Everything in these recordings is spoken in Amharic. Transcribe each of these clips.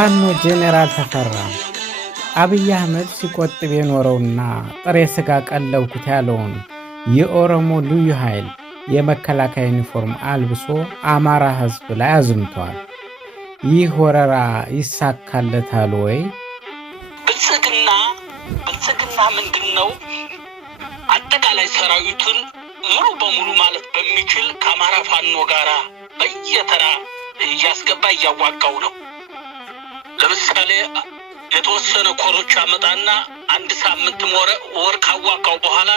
ፋኖ ጄኔራል ተፈራ አብይ አህመድ ሲቆጥብ የኖረውና ጥሬ ስጋ ቀለብኩት ያለውን የኦሮሞ ልዩ ኃይል የመከላከያ ዩኒፎርም አልብሶ አማራ ህዝብ ላይ አዝምቷል። ይህ ወረራ ይሳካለታል ወይ? ብልጽግና ምንድነው? አጠቃላይ ሰራዊቱን ሙሉ በሙሉ ማለት በሚችል ከአማራ ፋኖ ጋራ በየተራ እያስገባ እያዋጋው ነው። ለምሳሌ የተወሰነ ኮሮች አመጣና አንድ ሳምንት ወር ካዋጋው በኋላ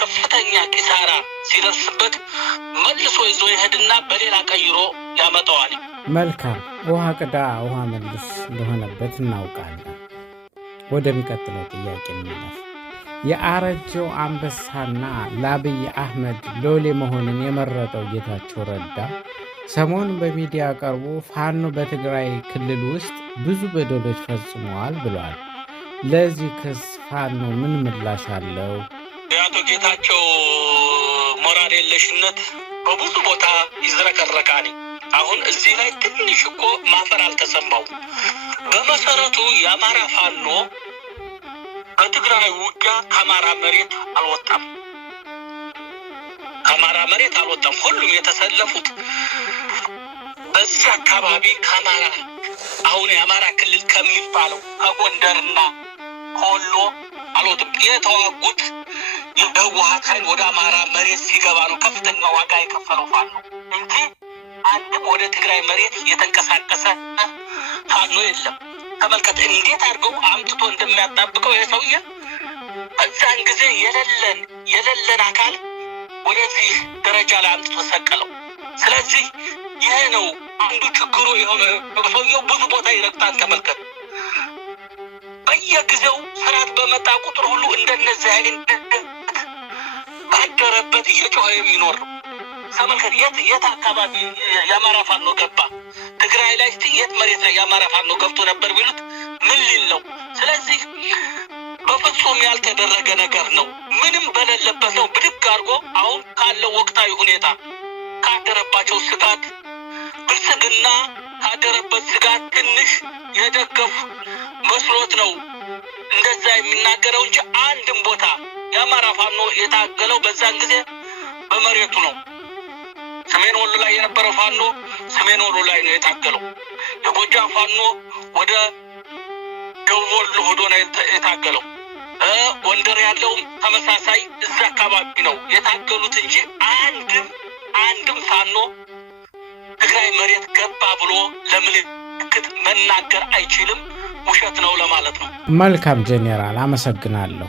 ከፍተኛ ኪሳራ ሲደርስበት መልሶ ይዞ ይሄድና በሌላ ቀይሮ ያመጣዋል። መልካም ውሃ ቅዳ ውሃ መልስ እንደሆነበት እናውቃለን። ወደሚቀጥለው ጥያቄ እንለፍ። የአረጀው አንበሳና ለአብይ አህመድ ሎሌ መሆንን የመረጠው ጌታቸው ረዳ ሰሞኑን በሚዲያ ቀርቦ ፋኖ በትግራይ ክልል ውስጥ ብዙ በደሎች ፈጽመዋል ብሏል። ለዚህ ክስ ፋኖ ምን ምላሽ አለው? የአቶ ጌታቸው ሞራል የለሽነት በብዙ ቦታ ይዝረከረካል። አሁን እዚህ ላይ ትንሽ እኮ ማፈር አልተሰማው። በመሰረቱ የአማራ ፋኖ በትግራይ ውጊያ ከአማራ መሬት አልወጣም። ሁሉም የተሰለፉት በዚህ አካባቢ ከአማራ አሁን የአማራ ክልል ከሚባለው ከጎንደርና ከወሎ አልወጡም። የተዋጉት የህወሓት ኃይል ወደ አማራ መሬት ሲገባ ነው ከፍተኛ ዋጋ የከፈለው ፋኖ እንጂ አንድም ወደ ትግራይ መሬት የተንቀሳቀሰ ፋኖ የለም። ተመልከት እንዴት አድርገው አምጥቶ እንደሚያጣብቀው የሰውዬ እዛን ጊዜ የሌለን አካል ወደዚህ ደረጃ ላይ አምጥቶ ሰቀለው። ስለዚህ ይሄ ነው አንዱ ችግሩ የሆነ ሰውየው ብዙ ቦታ ይረግጣል። ተመልከት በየጊዜው ስርዓት በመጣ ቁጥር ሁሉ እንደነዚህ አይነት ባደረበት እየጮኸ የሚኖር ነው። ተመልከት የት አካባቢ የአማራ ፋኖ ገባ? ትግራይ ላይ የት መሬት ላይ የአማራ ፋኖ ገብቶ ነበር ቢሉት ምን ሊል ነው? ስለዚህ በፍጹም ያልተደረገ ነገር ነው። ምንም በሌለበት ነው ብድግ አድርጎ አሁን ካለው ወቅታዊ ሁኔታ ካደረባቸው ስጋት ብልጽግና ካደረበት ስጋት ትንሽ የደገፉ መስሎት ነው እንደዛ የሚናገረው እንጂ አንድም ቦታ የአማራ ፋኖ የታገለው በዛን ጊዜ በመሬቱ ነው። ሰሜን ወሎ ላይ የነበረው ፋኖ ሰሜን ወሎ ላይ ነው የታገለው። የጎጃም ፋኖ ወደ ደቡብ ወሎ ሄዶ ነው የታገለው። ጎንደር ያለው ተመሳሳይ እዛ አካባቢ ነው የታገሉት እንጂ አንድም ፋኖ ትግራይ መሬት ገባ ብሎ ለምልክት መናገር አይችልም። ውሸት ነው ለማለት ነው። መልካም ጄኔራል አመሰግናለሁ።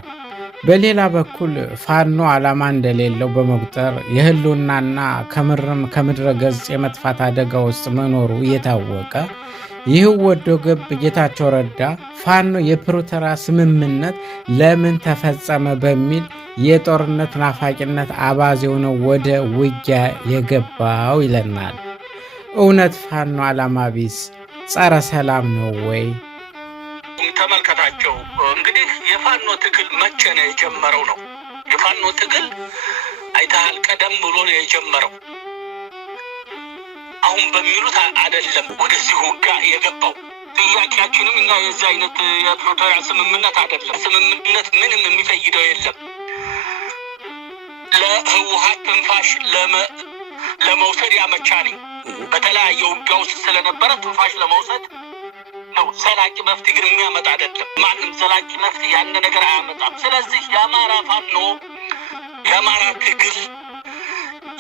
በሌላ በኩል ፋኖ ዓላማ እንደሌለው በመቁጠር የህልውናና ከምድረ ገጽ የመጥፋት አደጋ ውስጥ መኖሩ እየታወቀ ይህ ወዶ ገብ ጌታቸው ረዳ ፋኖ የፕሪቶሪያ ስምምነት ለምን ተፈጸመ በሚል የጦርነት ናፋቂነት አባዜው ነው ወደ ውጊያ የገባው ይለናል። እውነት ፋኖ ዓላማ ቢስ ጸረ ሰላም ነው ወይ? ተመልከታቸው እንግዲህ የፋኖ ትግል መቼ ነው የጀመረው ነው? የፋኖ ትግል አይተሃል፣ ቀደም ብሎ ነው የጀመረው። አሁን በሚሉት አይደለም ወደዚህ ውጊያ የገባው። ጥያቄያችንም እኛ የዚህ አይነት የፕሪቶሪያ ስምምነት አይደለም። ስምምነት ምንም የሚፈይደው የለም። ለህወሓት ትንፋሽ ለመውሰድ ያመቻል። በተለያየ ውጊያ ውስጥ ስለነበረ ትንፋሽ ለመውሰድ ነው። ዘላቂ መፍትሄ ግን የሚያመጣ አይደለም። ማንም ዘላቂ መፍትሄ ያን ነገር አያመጣም። ስለዚህ የአማራ ፋኖ የአማራ ትግል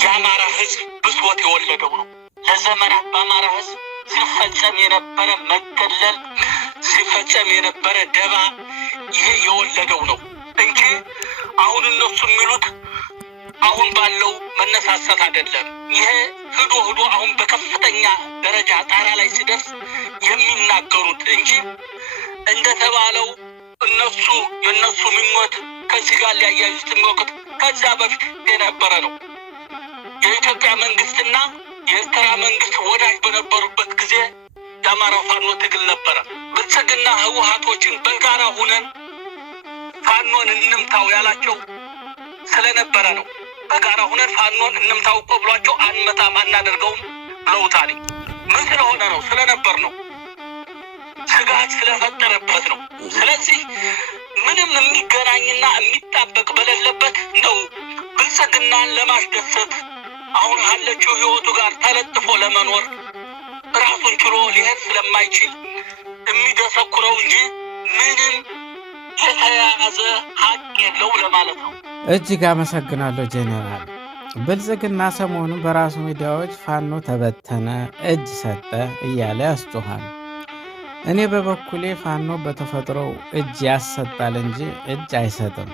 የአማራ ህዝብ ብሶት የወለደው ነው። ለዘመናት በአማራ ህዝብ ሲፈጸም የነበረ መገለል፣ ሲፈጸም የነበረ ደባ ይሄ የወለደው ነው እንጂ አሁን እነሱ የሚሉት አሁን ባለው መነሳሳት አይደለም። ይሄ ሂዶ አሁን በከፍተኛ ደረጃ ጣራ ላይ ሲደርስ የሚናገሩት እንጂ እንደተባለው የነሱ ምኞት ከዚህ ጋር ሊያያይዙት የሚወቅት ከዛ በፊት የነበረ ነው። የኢትዮጵያ መንግስትና የኤርትራ መንግስት ወዳጅ በነበሩበት ጊዜ የአማራ ፋኖ ትግል ነበረ። ብልጽግና ህወሓቶችን በጋራ ሁነን ፋኖን እንምታው ያላቸው ስለነበረ ነው። በጋራ ሁነን ፋኖን እንምታው እኮ ብሏቸው አንመታም አናደርገውም ብለውታል። ምን ስለሆነ ነው? ስለነበር ነው። ስጋት ስለፈጠረበት ነው። ስለዚህ ምንም የሚገናኝና የሚጣበቅ በሌለበት ነው ብልጽግናን ለማስደሰት አሁን ያለችው ህይወቱ ጋር ተለጥፎ ለመኖር ራሱን ችሎ ሊሄድ ስለማይችል የሚደሰኩረው እንጂ ምንም የተያያዘ ሀቅ የለው ለማለት ነው። እጅግ አመሰግናለሁ ጄኔራል። ብልጽግና ሰሞኑን በራሱ ሚዲያዎች ፋኖ ተበተነ፣ እጅ ሰጠ እያለ ያስጮሃል። እኔ በበኩሌ ፋኖ በተፈጥሮው እጅ ያሰጣል እንጂ እጅ አይሰጥም።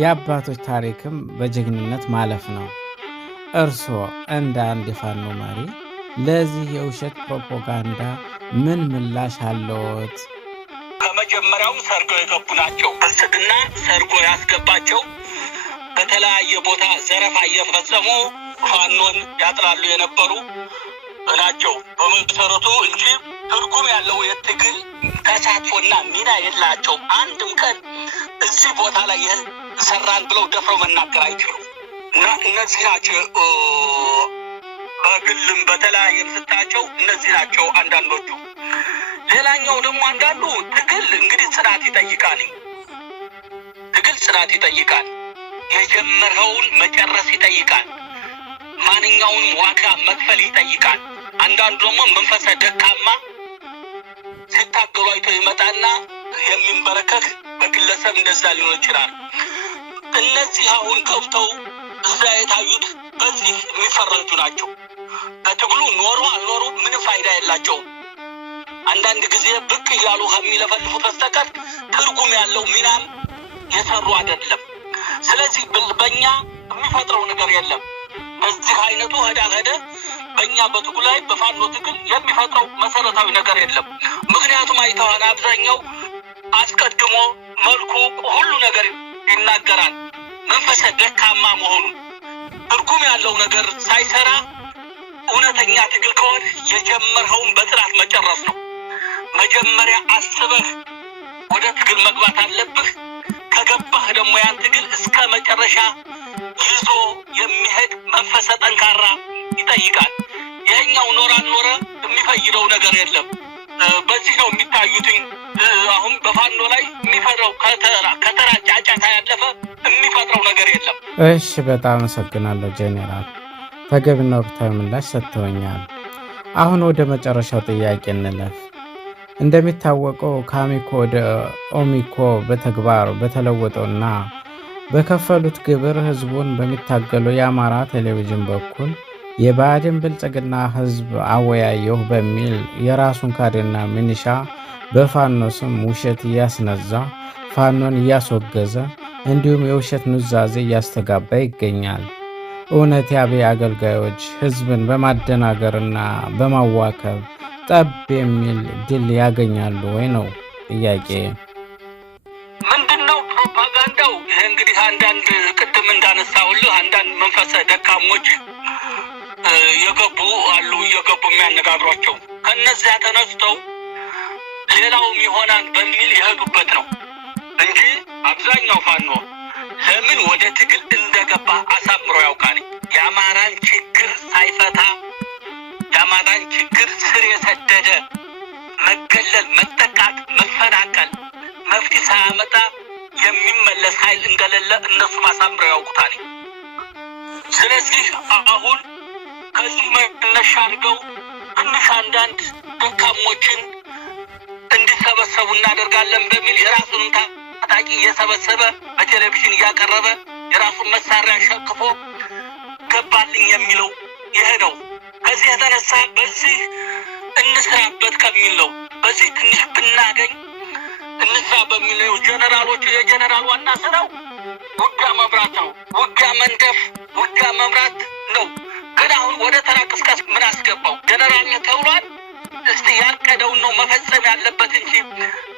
የአባቶች ታሪክም በጀግንነት ማለፍ ነው። እርስዎ እንደ አንድ የፋኖ መሪ ለዚህ የውሸት ፕሮፓጋንዳ ምን ምላሽ አለዎት? ከመጀመሪያው ሰርጎ የገቡ ናቸው። ብልጽግና ሰርጎ ያስገባቸው በተለያየ ቦታ ዘረፋ እየፈጸሙ ፋኖን ያጥላሉ የነበሩ ናቸው በመሰረቱ እንጂ ትርጉም ያለው የትግል ተሳትፎና ሚና የላቸውም። አንድም ቀን እዚህ ቦታ ላይ ሰራን ብለው ደፍረው መናገር አይችሉም። እና እነዚህ ናቸው በግልም በተለያየም ስታቸው እነዚህ ናቸው አንዳንዶቹ። ሌላኛው ደግሞ አንዳንዱ ትግል እንግዲህ ጽናት ይጠይቃል። ትግል ጽናት ይጠይቃል። የጀመረውን መጨረስ ይጠይቃል። ማንኛውንም ዋጋ መክፈል ይጠይቃል። አንዳንዱ ደግሞ መንፈሰ ደካማ ሲታገሉ አይቶ ይመጣና የሚንበረከክ በግለሰብ እንደዛ ሊሆን ይችላል። እነዚህ አሁን ገብተው እዛ የታዩት በዚህ የሚፈረጁ ናቸው። በትግሉ ኖሩ አልኖሩ ምንም ፋይዳ የላቸውም። አንዳንድ ጊዜ ብቅ እያሉ ከሚለፈልፉት በስተቀር ትርጉም ያለው ሚናም የሰሩ አይደለም። ስለዚህ በእኛ የሚፈጥረው ነገር የለም። በዚህ አይነቱ ሄደ በእኛ በትግሉ ላይ በፋኖ ትግል የሚፈጥረው መሰረታዊ ነገር የለም። ምክንያቱም አይተዋል፣ አብዛኛው አስቀድሞ መልኩ ሁሉ ነገር ይናገራል። መንፈሰ ደካማ መሆኑ ትርጉም ያለው ነገር ሳይሰራ እውነተኛ ትግል ከሆነ የጀመርኸውን በጥራት መጨረስ ነው። መጀመሪያ አስበህ ወደ ትግል መግባት አለብህ። ከገባህ ደግሞ ያን ትግል እስከ መጨረሻ ይዞ የሚሄድ መንፈሰ ጠንካራ ይጠይቃል። ይሄኛው ኖረ አልኖረ የሚፈይደው ነገር የለም። በዚህ ነው የሚታዩትኝ። አሁን በፋኖ ላይ የሚፈጥረው ከተራ ጫጫታ ያለፈ የሚፈጥረው ነገር የለም። እሺ፣ በጣም አመሰግናለሁ ጄኔራል፣ ተገቢና ወቅታዊ ምላሽ ሰጥተውኛል። አሁን ወደ መጨረሻው ጥያቄ እንለፍ። እንደሚታወቀው ከአሚኮ ወደ ኦሚኮ በተግባር በተለወጠውና በከፈሉት ግብር ህዝቡን በሚታገለው የአማራ ቴሌቪዥን በኩል የብአዴን ብልጽግና ህዝብ አወያየሁ በሚል የራሱን ካድሬና ሚኒሻ በፋኖ ስም ውሸት እያስነዛ ፋኖን እያስወገዘ እንዲሁም የውሸት ኑዛዜ እያስተጋባ ይገኛል። እውነት የአብይ አገልጋዮች ህዝብን በማደናገርና በማዋከብ ጠብ የሚል ድል ያገኛሉ ወይ ነው ጥያቄ። ምንድነው ፕሮፓጋንዳው? ይሄ እንግዲህ አንዳንድ ቅድም እንዳነሳውልህ አንዳንድ መንፈሰ ደካሞች የገቡ አሉ፣ እየገቡ የሚያነጋግሯቸው ከነዚያ ተነስተው ሌላውም ይሆናል በሚል የሄዱበት ነው እንጂ አብዛኛው ፋኖ ለምን ወደ ትግል እንደገባ አሳምሮ ያውቃል። የአማራን ችግር ሳይፈታ የአማራን ችግር ስር የሰደደ መገለል፣ መጠቃት፣ መፈናቀል መፍትሄ ሳያመጣ የሚመለስ ኃይል እንደሌለ እነሱ አሳምረው ያውቁታል። ስለዚህ አሁን ከዚህ መነሻ አድርገው ትንሽ አንዳንድ ደካሞችን እንዲሰበሰቡ እናደርጋለን በሚል የራሱን ታጣቂ እየሰበሰበ በቴሌቪዥን እያቀረበ የራሱን መሳሪያ ሸክፎ ገባልኝ የሚለው ይሄ ነው። ከዚህ የተነሳ በዚህ እንስራበት ከሚል ነው። በዚህ ትንሽ ብናገኝ እንስራ በሚል ነው። ጀነራሎቹ የጀነራል ዋና ስራው ውጊያ መምራት ነው። ውጊያ መንደፍ፣ ውጊያ መምራት ነው። ግን አሁን ወደ ተራ ቅስቀሳ ምን አስገባው? ጀነራል ተብሏል። እስቲ ያቀደውን ነው መፈጸም ያለበት እንጂ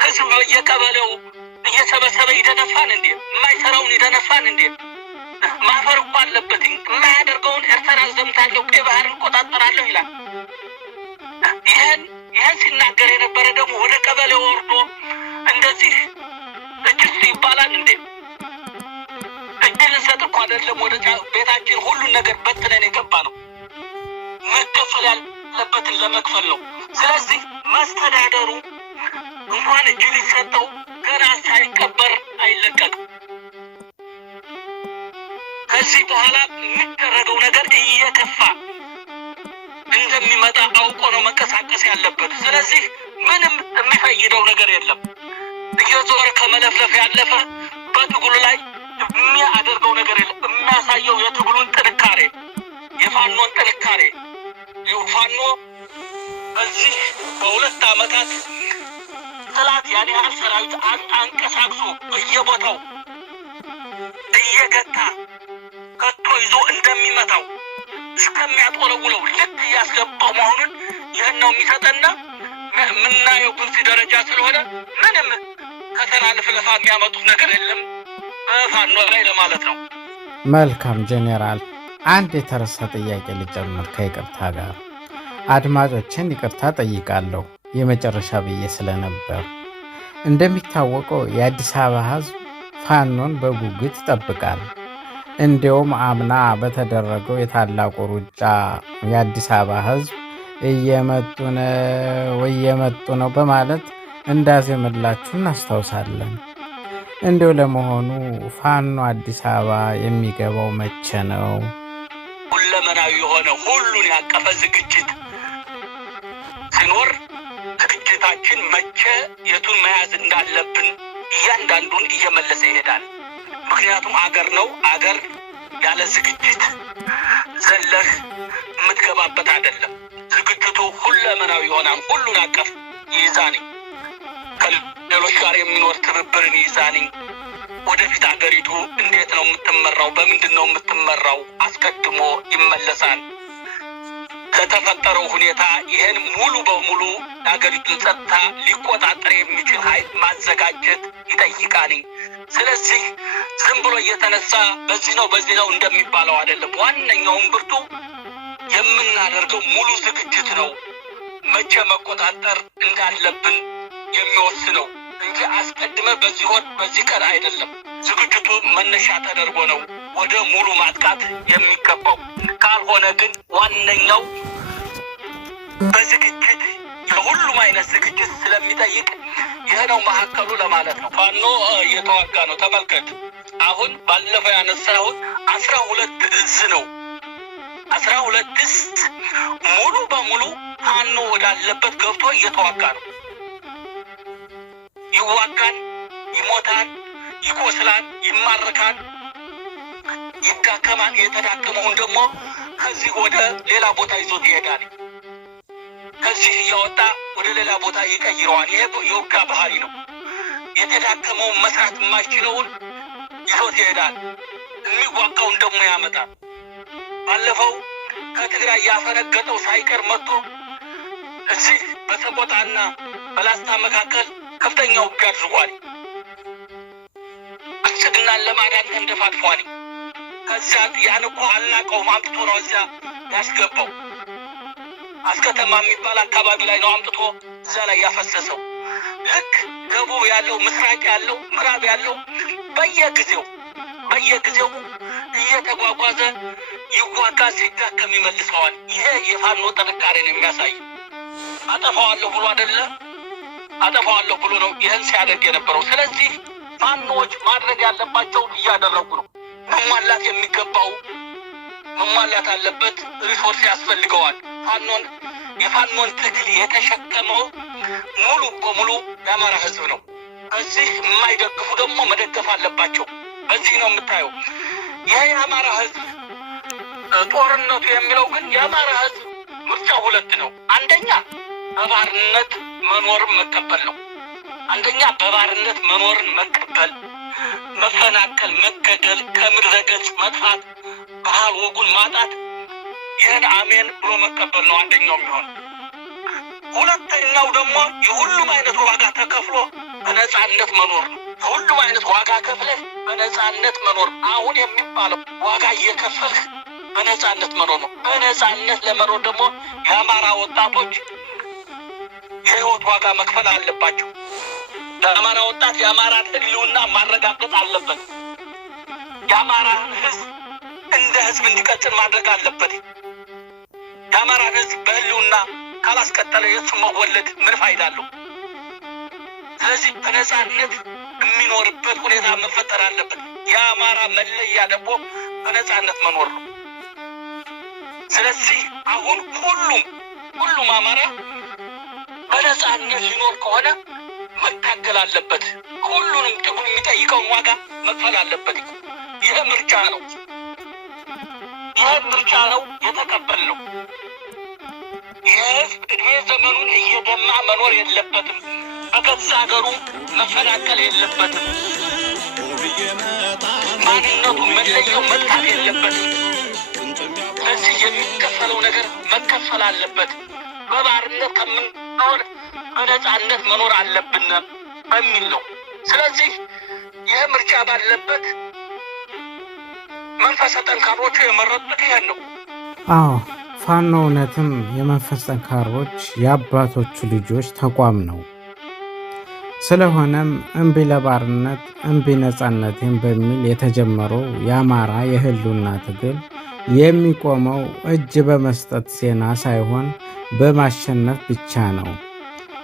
ህዝብ በየቀበሌው እየሰበሰበ ይደነፋን እንዴ? የማይሰራውን ይደነፋን እንዴ? ማፈር እኮ አለበት። የማያደርገውን ኤርትራ ዘምታለሁ፣ ቀይ ባህር እንቆጣጠራለሁ ይላል። ይህን ሲናገር የነበረ ደግሞ ወደ ቀበሌ ወርዶ እንደዚህ እጅስ ይባላል እንዴ? እጅ ልንሰጥ እኮ አይደለም፣ ወደ ቤታችን ሁሉን ነገር በትነን የገባ ነው። መከፈል ያለበትን ለመክፈል ነው። ስለዚህ መስተዳደሩ እንኳን እጅ ሊሰጠው ገና ሳይቀበር አይለቀቅም። ከዚህ በኋላ የሚደረገው ነገር እየከፋ እንደሚመጣ አውቆ ነው መንቀሳቀስ ያለበት። ስለዚህ ምንም የሚፈይደው ነገር የለም። እየዞረ ከመለፍለፍ ያለፈ በትግሉ ላይ የሚያደርገው ነገር የለም። የሚያሳየው የትግሉን ጥንካሬ፣ የፋኖን ጥንካሬ። ፋኖ በዚህ በ2 ዓመታት ጠላት ያን ያህል ሰራዊት አንቀሳቅሶ በየቦታው እየገታ ከቶ ይዞ እንደሚመታው እስከሚያጦለውለው ልክ እያስገባው መሆኑን ይህን ነው የሚሰጠና የምናየው ጉልት ደረጃ ስለሆነ ምንም ከተናልፍ ለፋ የሚያመጡት ነገር የለም ፋኖ ላይ ለማለት ነው። መልካም ጄኔራል፣ አንድ የተረሳ ጥያቄ ልጨምር ከይቅርታ ጋር። አድማጮችን ይቅርታ ጠይቃለሁ የመጨረሻ ብዬ ስለነበር። እንደሚታወቀው የአዲስ አበባ ሕዝብ ፋኖን በጉጉት ይጠብቃል። እንዲሁም አምና በተደረገው የታላቁ ሩጫ የአዲስ አበባ ሕዝብ እየመጡ ነው በማለት እንዳዜምላችሁ እናስታውሳለን። እንዲሁ ለመሆኑ ፋኖ አዲስ አበባ የሚገባው መቼ ነው? ሁለመናዊ የሆነ ሁሉን ያቀፈ ዝግጅት ሲኖር ዝግጅታችን መቼ የቱን መያዝ እንዳለብን እያንዳንዱን እየመለሰ ይሄዳል። ምክንያቱም አገር ነው። አገር ያለ ዝግጅት ዘለህ የምትገባበት አይደለም። ዝግጅቱ ሁለመናዊ ይሆናል። ሁሉን አቀፍ ይይዛኒ ከሌሎች ጋር የሚኖር ትብብርን ይይዛኒ። ወደፊት አገሪቱ እንዴት ነው የምትመራው? በምንድን ነው የምትመራው? አስቀድሞ ይመለሳል። ለተፈጠረው ሁኔታ ይህን ሙሉ በሙሉ የአገሪቱን ጸጥታ ሊቆጣጠር የሚችል ኃይል ማዘጋጀት ይጠይቃል። ስለዚህ ዝም ብሎ እየተነሳ በዚህ ነው እንደሚባለው አይደለም። ዋነኛውን ብርቱ የምናደርገው ሙሉ ዝግጅት ነው። መቼ መቆጣጠር እንዳለብን የሚወስነው እንጂ አስቀድመ በዚህ ቀን አይደለም። ዝግጅቱ መነሻ ተደርጎ ነው ወደ ሙሉ ማጥቃት የሚገባው። ካልሆነ ግን ዋነኛው በዝግጅት የሁሉም አይነት ዝግጅት ስለሚጠይቅ ይህ ነው መሀከሉ ለማለት ነው። ፋኖ እየተዋጋ ነው። ተመልከት፣ አሁን ባለፈው ያነሳሁት 12 እዝ ነው። 12 እዝ ሙሉ በሙሉ ፋኖ ወዳለበት ገብቶ እየተዋጋ ነው። ይዋጋል፣ ይሞታል፣ ይቆስላል፣ ይማርካል፣ ይዳከማል። የተዳከመውን ደግሞ ከዚህ ወደ ሌላ ቦታ ይዞት ይሄዳል። ከዚህ እያወጣ ወደ ሌላ ቦታ ይቀይረዋል። ይሄ የውጋ ባህሪ ነው። የተዳከመውን መስራት የማይችለውን ይዞት ይሄዳል። የሚዋጋውን ደግሞ ያመጣል። ባለፈው ከትግራይ ያፈነገጠው ሳይቀር መጥቶ እዚህ በሰቆጣና በላስታ መካከል ከፍተኛ ውጊያ አድርጓል። ብልጽግናን ለማዳን ተንደፋድፏል። ከዚያ ያን እኮ አልናቀውም። አምጥቶ ነው እዚያ ያስገባው። አስከተማ የሚባል አካባቢ ላይ ነው አምጥቶ እዛ ላይ ያፈሰሰው። ልክ ደቡብ ያለው፣ ምስራቅ ያለው፣ ምዕራብ ያለው በየጊዜው እየተጓጓዘ ይዋጋ፣ ሲዳከም ይመልሰዋል። ይሄ የፋኖ ጥንካሬን የሚያሳይ አጠፋዋለሁ ብሎ አይደለ፣ አጠፋዋለሁ ብሎ ነው ይህን ሲያደርግ የነበረው። ስለዚህ ፋኖዎች ማድረግ ያለባቸውን እያደረጉ ነው። መሟላት የሚገባው መሟላት አለበት። ሪሶርስ ያስፈልገዋል። የፋኖን ትግል የተሸከመው ሙሉ በሙሉ የአማራ ሕዝብ ነው። እዚህ የማይደግፉ ደግሞ መደገፍ አለባቸው። በዚህ ነው የምታየው። ይሄ የአማራ ሕዝብ ጦርነቱ የሚለው ግን የአማራ ሕዝብ ምርጫ 2 ነው። አንደኛ በባርነት መኖርን መቀበል ነው። አንደኛ በባርነት መኖርን መቀበል፣ መፈናቀል፣ መገደል፣ ከምድረ ገጽ መጥፋት፣ ባህል ወጉን ማጣት፣ ይህን አሜን ብሎ መቀበል ነው አንደኛው የሚሆን። ሁለተኛው ደግሞ የሁሉም አይነት ዋጋ ተከፍሎ በነፃነት መኖር ነው። የሁሉም አይነት ዋጋ ከፍለህ በነፃነት መኖር። አሁን የሚባለው ዋጋ እየከፈልህ በነፃነት መኖር ነው። በነፃነት ለመኖር ደግሞ የአማራ ወጣቶች የህይወት ዋጋ መክፈል አለባቸው። ለአማራ ወጣት የአማራን ህልውና ማረጋገጥ አለበት። የአማራ ህዝብ እንደ ህዝብ እንዲቀጥል ማድረግ አለበት። የአማራን ህዝብ በህልውና ካላስቀጠለ የሱ መወለድ ምን ፋይዳ አለው? ስለዚህ በነፃነት የሚኖርበት ሁኔታ መፈጠር አለበት። የአማራ መለያ ደግሞ በነፃነት መኖር ነው። ስለዚህ አሁን ሁሉም አማራ በነፃነት ሊኖር ከሆነ መታገል አለበት። ሁሉንም ጥቅም የሚጠይቀውን ዋጋ መክፈል አለበት። ይህ ምርጫ ነው የተቀበልነው። ይህ እድሜ ዘመኑን እየደማ መኖር የለበትም። በገዛ ሀገሩ መፈናቀል የለበትም። ማንነቱን መለየው መጥፋት የለበትም። ስለዚህ የሚከፈለው ነገር መከፈል አለበት። በባርነት ከምንኖር በነፃነት መኖር አለብን በሚል ነው። ስለዚህ ይህ ምርጫ ባለበት መንፈሰ ጠንካሮቹ የመረጡት ይሄን ነው። አዎ ፋኖ እውነትም የመንፈስ ጠንካሮች የአባቶቹ ልጆች ተቋም ነው። ስለሆነም እምቢ ለባርነት እምቢ ነፃነቴን በሚል የተጀመረው የአማራ የህልውና ትግል የሚቆመው እጅ በመስጠት ዜና ሳይሆን በማሸነፍ ብቻ ነው።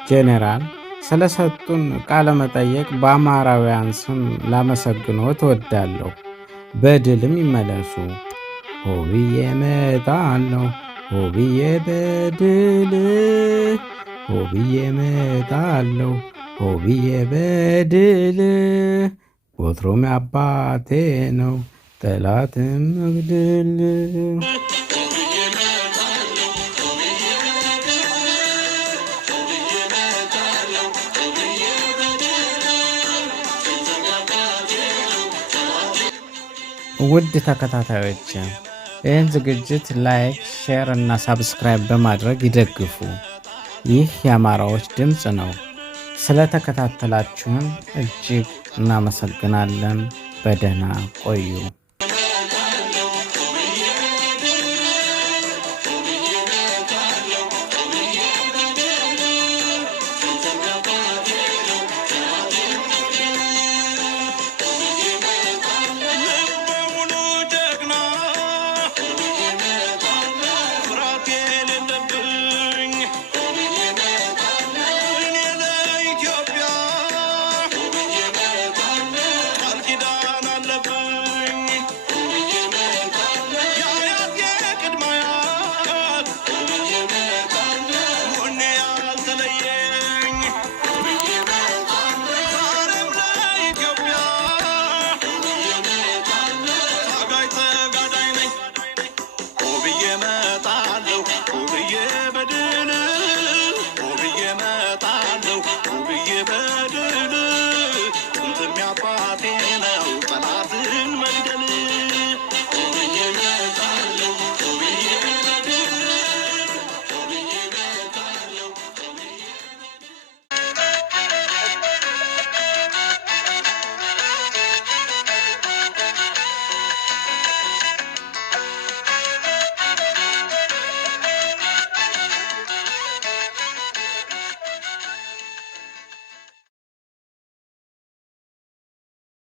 ጄኔራል ስለሰጡን ቃለ መጠየቅ በአማራውያን ስም ላመሰግኖ እወዳለሁ። በድልም ይመለሱ። ሆብዬ እመጣለሁ፣ ሆብዬ በድል፣ ሆብዬ እመጣለሁ፣ ሆብዬ በድል። ወትሮም አባቴ ነው ጠላትን መግደል። ውድ ተከታታዮች ይህን ዝግጅት ላይክ፣ ሼር እና ሳብስክራይብ በማድረግ ይደግፉ። ይህ የአማራዎች ድምፅ ነው። ስለተከታተላችሁን እጅግ እናመሰግናለን። በደህና ቆዩ።